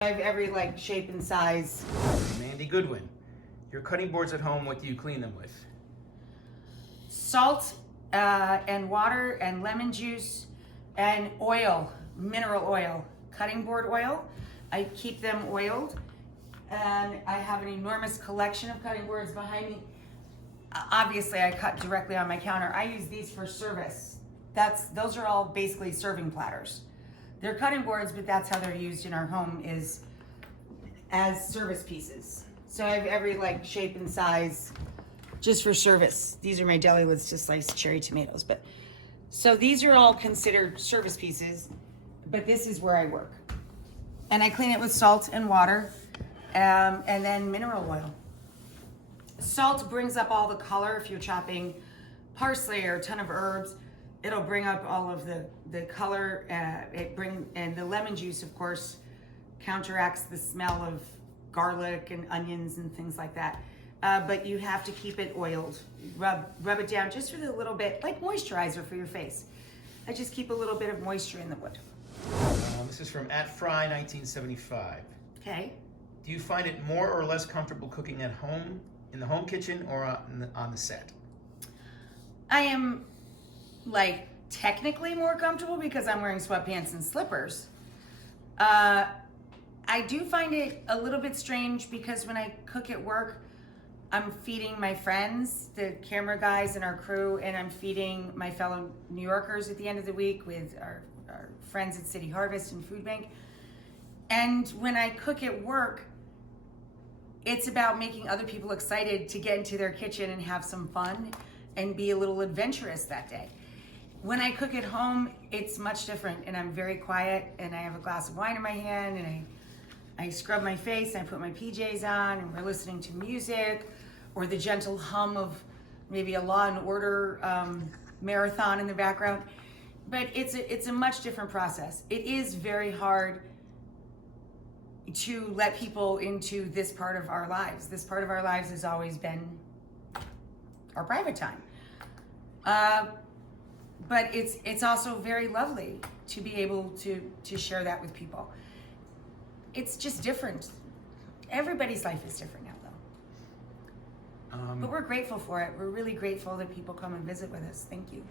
I have every shape and size. Mandy Goodwin, your cutting boards at home, what do you clean them with? Salt and water and lemon juice and oil, mineral oil, cutting board oil. I keep them oiled, and I have an enormous collection of cutting boards behind me. Obviously, I cut directly on my counter. I use these for service. Those are all basically serving platters. They're cutting boards, but that's how they're used in our home, is as service pieces. So I have every shape and size just for service. These are my deli lids to slice cherry tomatoes. But so these are all considered service pieces, but this is where I work. And I clean it with salt and water, and then mineral oil. Salt brings up all the color. If you're chopping parsley or a ton of herbs, it'll bring up all of the color. And the lemon juice, of course, counteracts the smell of garlic and onions and things like that. But you have to keep it oiled. Rub it down just with a little bit, like moisturizer for your face. I just keep a little bit of moisture in the wood. This is from @Fry1975. Okay. Do you find it more or less comfortable cooking at home, in the home kitchen, or on the set? I am technically more comfortable because I'm wearing sweatpants and slippers. I do find it a little bit strange because when I cook at work, I'm feeding my friends, the camera guys and our crew, and I'm feeding my fellow New Yorkers at the end of the week with our friends at City Harvest and Food Bank. And when I cook at work, it's about making other people excited to get into their kitchen and have some fun and be a little adventurous that day. When I cook at home, it's much different, and I'm very quiet, and I have a glass of wine in my hand, and I scrub my face, and I put my PJs on, and we're listening to music, or the gentle hum of maybe a Law and Order marathon in the background. But it's a much different process. It is very hard to let people into this part of our lives. This part of our lives has always been our private time. But it's also very lovely to be able to share that with people. It's just different. Everybody's life is different now, though. But we're grateful for it. We're really grateful that people come and visit with us. Thank you.